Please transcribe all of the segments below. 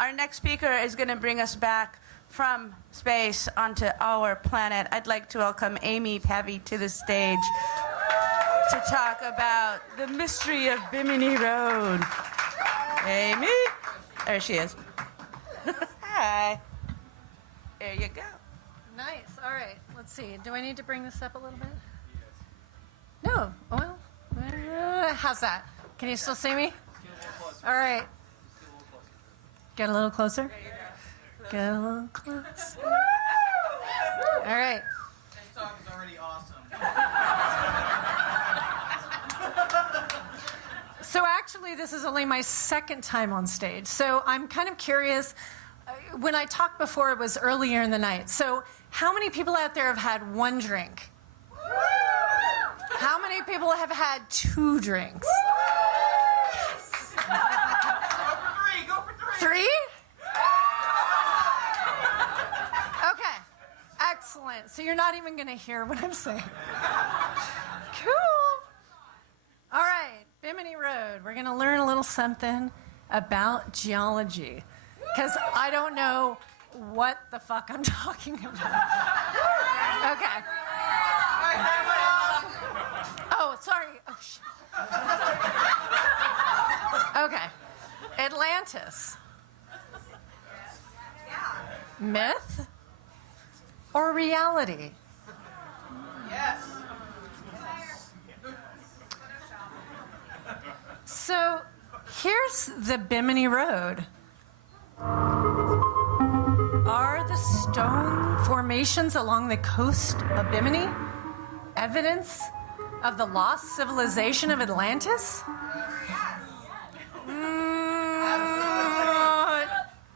Our next speaker is going to bring us back from space onto our planet. I'd like to welcome Amy Pavey to the stage to talk about the mystery of Bimini Road. Amy? There she is. Hi. There you go. Nice. All right. Let's see. Do I need to bring this up a little bit? No. Well, how's that? Can you still see me? All right. Get a little closer. Get a little closer. All right. This talk is already awesome. So actually, this is only my second time on stage. So I'm kind of curious. When I talked before, it was earlier in the night. So how many people out there have had one drink? How many people have had 2 drinks? Go for three. 3? Okay. Excellent. So you're not even going to hear what I'm saying. Cool. All right. Bimini Road. We're going to learn a little something about geology. Because I don't know what the fuck I'm talking about. Okay. Oh, sorry. Oh, shit. Okay. Atlantis. Myth or reality? Yes. So here's the Bimini Road. Are the stone formations along the coast of Bimini evidence of the lost civilization of Atlantis?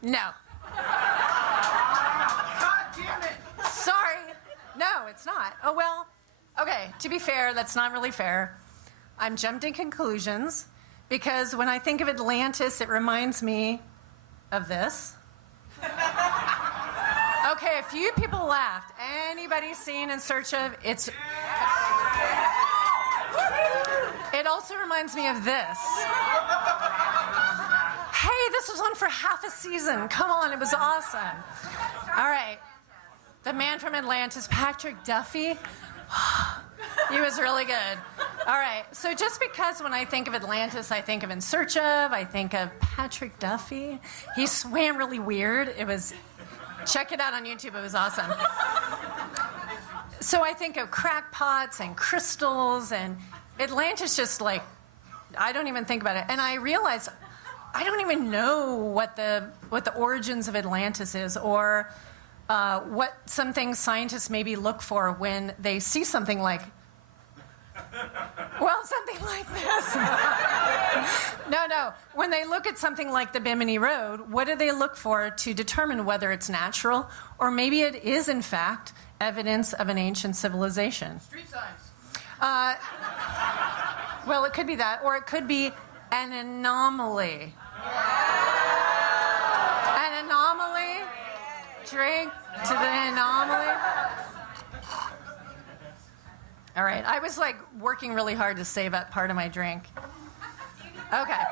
No. God damn it. Sorry. No, it's not. Oh, well, okay, to be fair, that's not really fair. I'm jumping conclusions because when I think of Atlantis, it reminds me of this. Okay, a few people laughed. Anybody seen In Search of? It also reminds me of this. Hey, this was on for half a season. Come on, it was awesome. All right. The man from Atlantis, Patrick Duffy. He was really good. All right. So just because when I think of Atlantis, I think of In Search of, I think of Patrick Duffy. He swam really weird. Check it out on YouTube. It was awesome. So I think of crackpots and crystals, and Atlantis just like, I don't even think about it. And I realized I don't even know what the origins of Atlantis is, or what some things scientists maybe look for when they see something like, well, something like this. No. When they look at something like the Bimini Road, what do they look for to determine whether it's natural or maybe it is, in fact, evidence of an ancient civilization? Street signs. Well, it could be that, or it could be an anomaly. An anomaly? Drink to the anomaly? All right, I was like working really hard to save up part of my drink. Okay.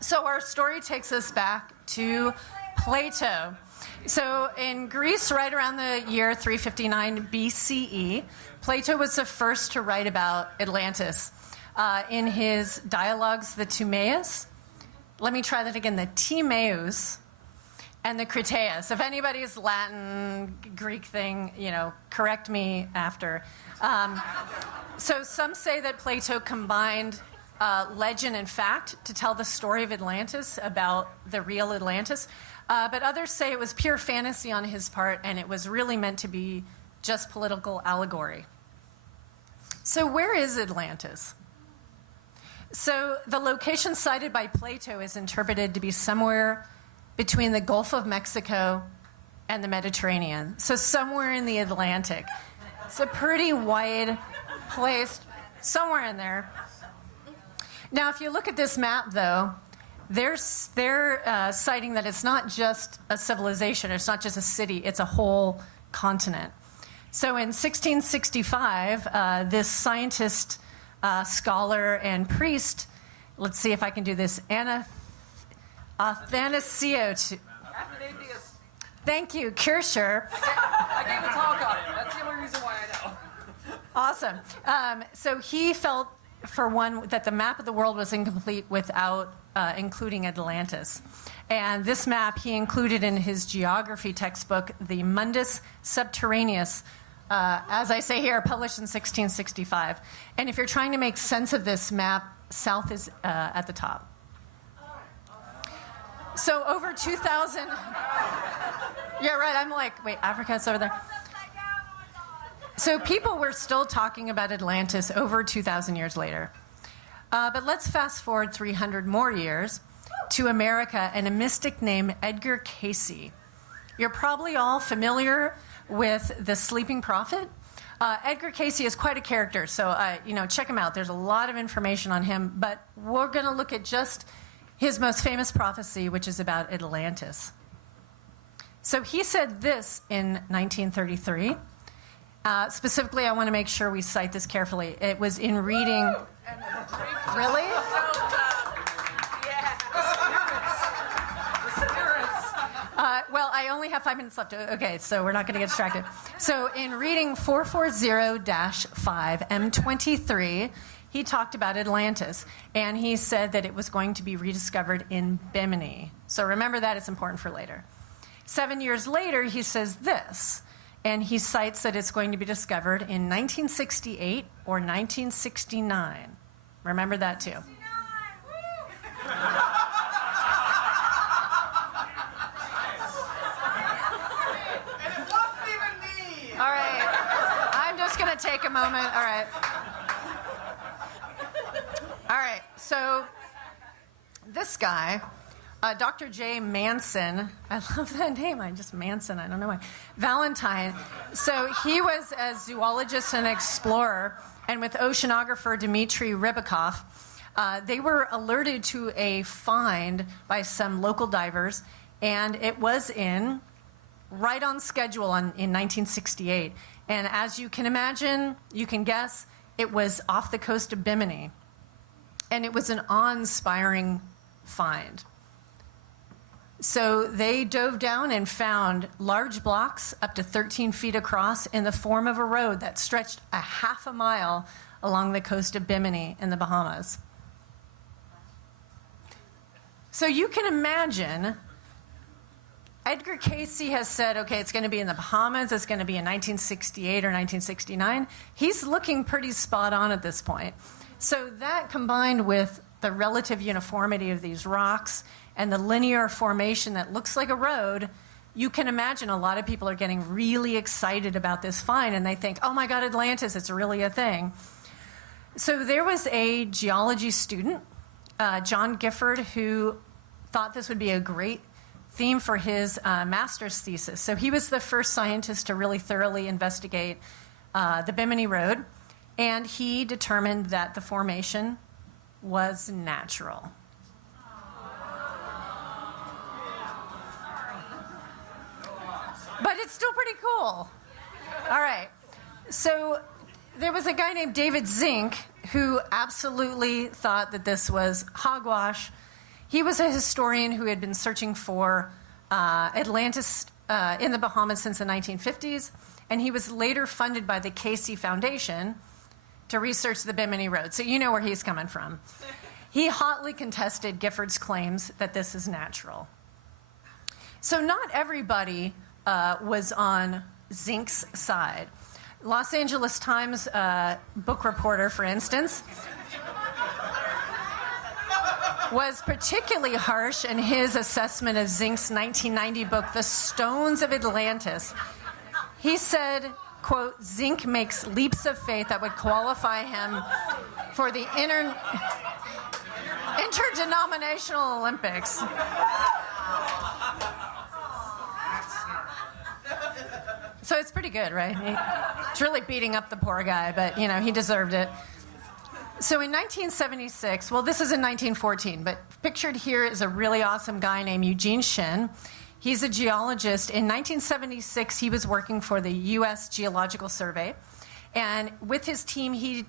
So our story takes us back to Plato. So in Greece, right around the year 359 BCE, Plato was the first to write about Atlantis. In his dialogues, the Timaeus. Let me try that again, the Timaeus and the Critias. If anybody's Latin, Greek thing, correct me after. So some say that Plato combined legend and fact to tell the story of Atlantis, about the real Atlantis. But others say it was pure fantasy on his part, and it was really meant to be just political allegory. So where is Atlantis? So the location cited by Plato is interpreted to be somewhere between the Gulf of Mexico and the Mediterranean. So somewhere in the Atlantic. It's a pretty wide place, somewhere in there. Now, if you look at this map, though, they're citing that it's not just a civilization, it's not just a city, it's a whole continent. So in 1665, this scientist, scholar, and priest, let's see if I can do this, Athanasiou. Thank you, Kircher. I gave a talk on it. That's the only reason why I know. Awesome. So he felt, for one, that the map of the world was incomplete without including Atlantis. And this map he included in his geography textbook, the Mundus Subterraneus, as I say here, published in 1665. And if you're trying to make sense of this map, south is at the top. So over 2,000... Yeah, right. I'm like, wait, Africa's over there. So people were still talking about Atlantis over 2,000 years later. But let's fast forward 300 more years to America and a mystic named Edgar Cayce. You're probably all familiar with the Sleeping Prophet. Edgar Cayce is quite a character, so check him out. There's a lot of information on him, but we're going to look at just his most famous prophecy, which is about Atlantis. So he said this in 1933. Specifically, I want to make sure we cite this carefully. It was in reading... Really? Well, I only have 5 minutes left. Okay, so we're not going to get distracted. So in reading 440-5 M23, he talked about Atlantis, and he said that it was going to be rediscovered in Bimini. So remember that, it's important for later. 7 years later, he says this, and he cites that it's going to be discovered in 1968 or 1969. Remember that, too. All right. I'm just going to take a moment. All right. All right. So this guy, Dr. J. Manson, I love that name. Manson, I don't know why. Valentine. So he was a zoologist and explorer, and with oceanographer Dmitry Rybakov, they were alerted to a find by some local divers, and it was right on schedule in 1968. And as you can imagine, you can guess, it was off the coast of Bimini. And it was an awe-inspiring find. So they dove down and found large blocks up to 13 feet across in the form of a road that stretched a half a mile along the coast of Bimini in the Bahamas. So you can imagine, Edgar Cayce has said, okay, it's going to be in the Bahamas, it's going to be in 1968 or 1969. He's looking pretty spot on at this point. So that combined with the relative uniformity of these rocks and the linear formation that looks like a road, you can imagine a lot of people are getting really excited about this find, and they think, oh my God, Atlantis, it's really a thing. So there was a geology student, John Gifford, who thought this would be a great theme for his master's thesis. So he was the first scientist to really thoroughly investigate the Bimini Road, and he determined that the formation was natural. But it's still pretty cool. All right. So there was a guy named David Zink who absolutely thought that this was hogwash. He was a historian who had been searching for Atlantis in the Bahamas since the 1950s, and he was later funded by the Cayce Foundation to research the Bimini Road. So you know where he's coming from. He hotly contested Gifford's claims that this is natural. So not everybody was on Zink's side. Los Angeles Times book reporter, for instance, was particularly harsh in his assessment of Zink's 1990 book, The Stones of Atlantis. He said, quote, Zink makes leaps of faith that would qualify him for the Interdenominational Olympics. So it's pretty good, right? It's really beating up the poor guy, but, you know, he deserved it. So in 1976, well, this is in 1914, but pictured here is a really awesome guy named Eugene Shin. He's a geologist. In 1976, he was working for the U.S. Geological Survey. And with his team, he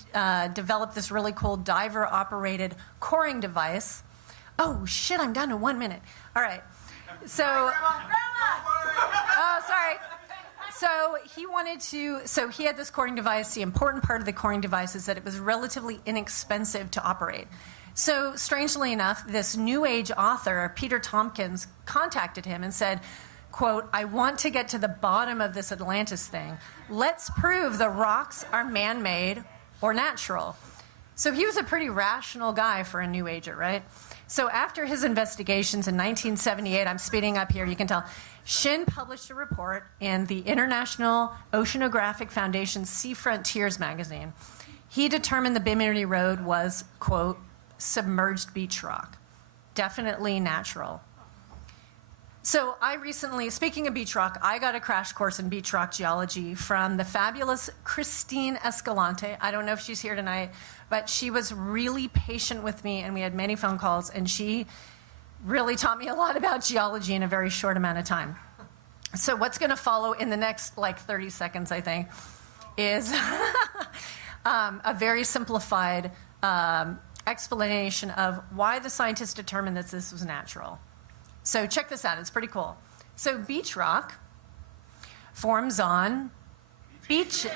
developed this really cool diver-operated coring device Oh, shit, I'm down to 1 minute. All right. So, oh, sorry. So he had this coring device. The important part of the coring device is that it was relatively inexpensive to operate. So strangely enough, this New Age author, Peter Tompkins, contacted him and said, quote, "I want to get to the bottom of this Atlantis thing. Let's prove the rocks are man-made or natural." So he was a pretty rational guy for a New Ager, right? So after his investigations in 1978, I'm speeding up here, you can tell, Shin published a report in the International Oceanographic Foundation's Sea Frontiers magazine. He determined the Bimini Road was, quote, submerged beach rock. Definitely natural. So I recently, speaking of beach rock, I got a crash course in beach rock geology from the fabulous Christine Escalante. I don't know if she's here tonight, but she was really patient with me, and we had many phone calls, and she really taught me a lot about geology in a very short amount of time. So what's going to follow in the next, 30 seconds, I think, is a very simplified explanation of why the scientists determined that this was natural. So check this out. It's pretty cool. So beach rock forms on beach.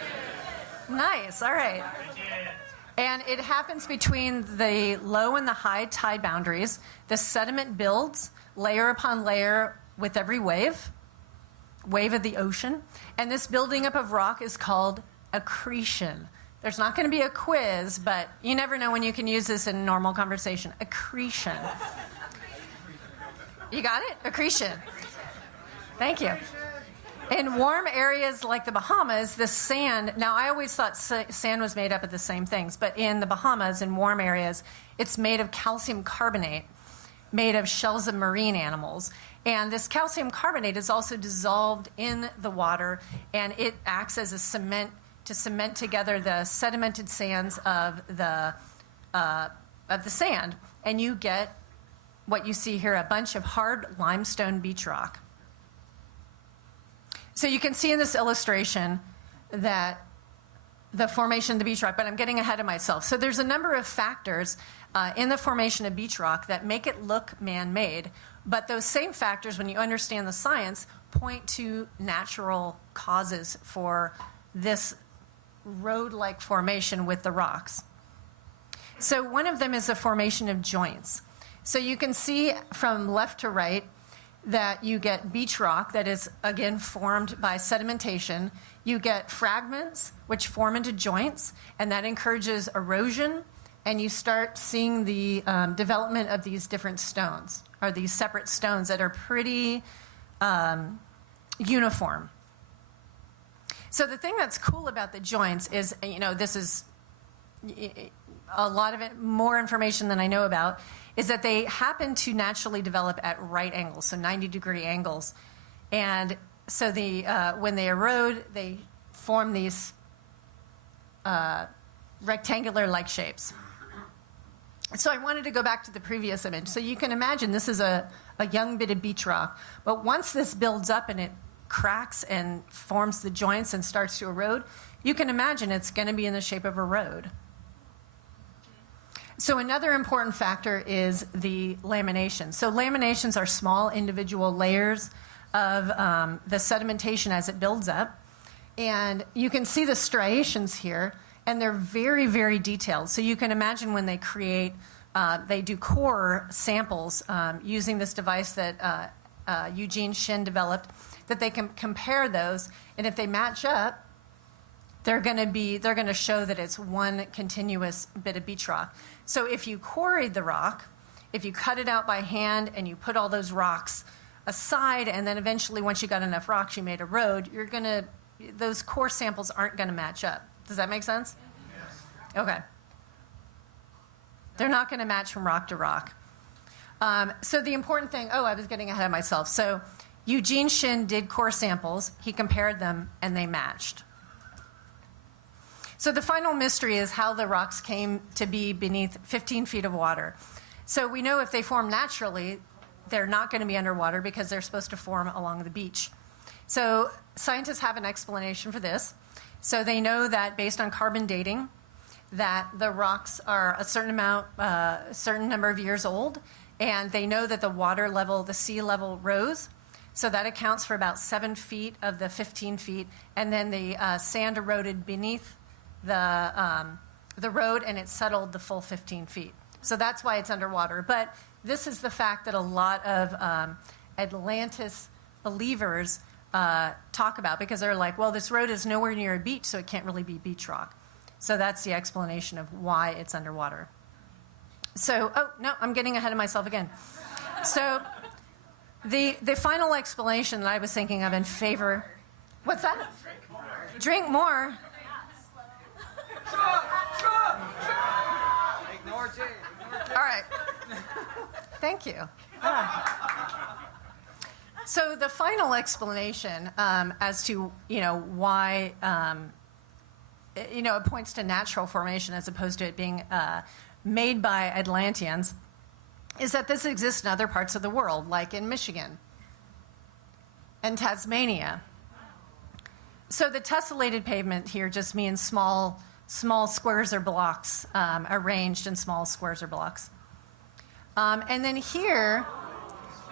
Nice. All right. And it happens between the low and the high tide boundaries. The sediment builds layer upon layer with every wave of the ocean. And this building up of rock is called accretion. There's not going to be a quiz, but you never know when you can use this in normal conversation. Accretion. You got it? Accretion. Thank you. In warm areas like the Bahamas, the sand, now I always thought sand was made up of the same things, but in the Bahamas, in warm areas, it's made of calcium carbonate, made of shells of marine animals. And this calcium carbonate is also dissolved in the water, and it acts as a cement to cement together the sedimented sands of the sand. And you get what you see here, a bunch of hard limestone beach rock. So you can see in this illustration that the formation of the beach rock, but I'm getting ahead of myself. So there's a number of factors in the formation of beach rock that make it look man-made, but those same factors, when you understand the science, point to natural causes for this road-like formation with the rocks. So one of them is the formation of joints. So you can see from left to right that you get beach rock that is, again, formed by sedimentation. You get fragments, which form into joints, and that encourages erosion, and you start seeing the development of these different stones, or these separate stones that are pretty uniform. So the thing that's cool about the joints is, this is a lot of it, more information than I know about, is that they happen to naturally develop at right angles, so 90-degree angles. And so when they erode, they form these rectangular-like shapes. So I wanted to go back to the previous image. So you can imagine this is a young bit of beach rock. But once this builds up and it cracks and forms the joints and starts to erode, you can imagine it's going to be in the shape of a road. So another important factor is the lamination. So laminations are small individual layers of the sedimentation as it builds up. And you can see the striations here, and they're very, very detailed. So you can imagine when they create, they do core samples using this device that Eugene Shin developed, that they can compare those, and if they match up, they're going to show that it's one continuous bit of beach rock. So if you quarried the rock, if you cut it out by hand and you put all those rocks aside, and then eventually once you got enough rocks, you made a road, those core samples aren't going to match up. Does that make sense? Yes. Okay. They're not going to match from rock to rock. So the important thing, I was getting ahead of myself. So Eugene Shin did core samples, he compared them, and they matched. So the final mystery is how the rocks came to be beneath 15 feet of water. So we know if they form naturally, they're not going to be underwater because they're supposed to form along the beach. So scientists have an explanation for this. So they know that based on carbon dating, that the rocks are a certain number of years old, And they know that the water level, the sea level rose. So that accounts for about 7 feet of the 15 feet. And then the sand eroded beneath the road, and it settled the full 15 feet. So that's why it's underwater. But this is the fact that a lot of Atlantis believers talk about, because they're like, well, this road is nowhere near a beach, so it can't really be beach rock. So that's the explanation of why it's underwater. So, oh, no, I'm getting ahead of myself again. So the final explanation that I was thinking of in favor... What's that? Drink more. Ignore Jay. All right. Thank you. So the final explanation as to, why, it points to natural formation as opposed to it being made by Atlanteans, is that this exists in other parts of the world, like in Michigan and Tasmania. So the tessellated pavement here just means small squares or blocks, arranged in small squares or blocks. And then here,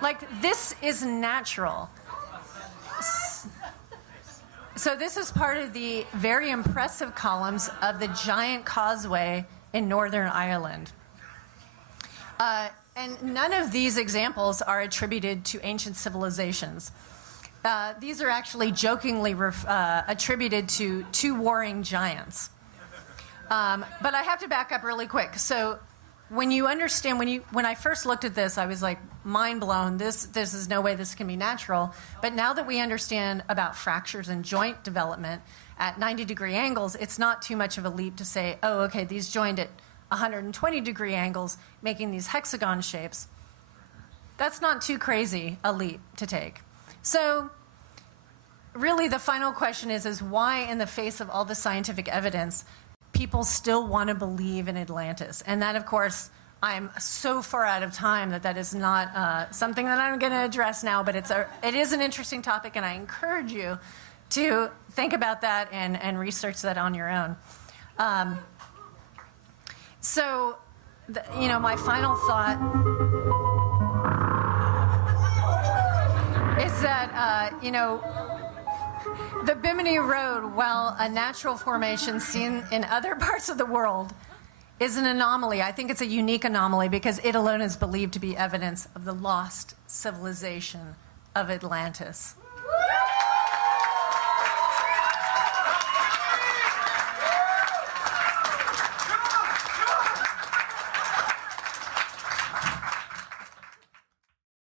like, this is natural. So this is part of the very impressive columns of the giant causeway in Northern Ireland. And none of these examples are attributed to ancient civilizations. These are actually jokingly attributed to two warring giants. But I have to back up really quick. So when you understand, when I first looked at this, I was like, mind blown. This is no way this can be natural. But now that we understand about fractures and joint development at 90-degree angles, it's not too much of a leap to say, oh, okay, these joined at 120-degree angles, making these hexagon shapes. That's not too crazy a leap to take. So really the final question is why, in the face of all the scientific evidence, people still want to believe in Atlantis? And that, of course, I'm so far out of time that is not something that I'm going to address now, but it is an interesting topic, and I encourage you to think about that and research that on your own. So, my final thought is that, the Bimini Road, while a natural formation seen in other parts of the world, is an anomaly. I think it's a unique anomaly because it alone is believed to be evidence of the lost civilization of Atlantis.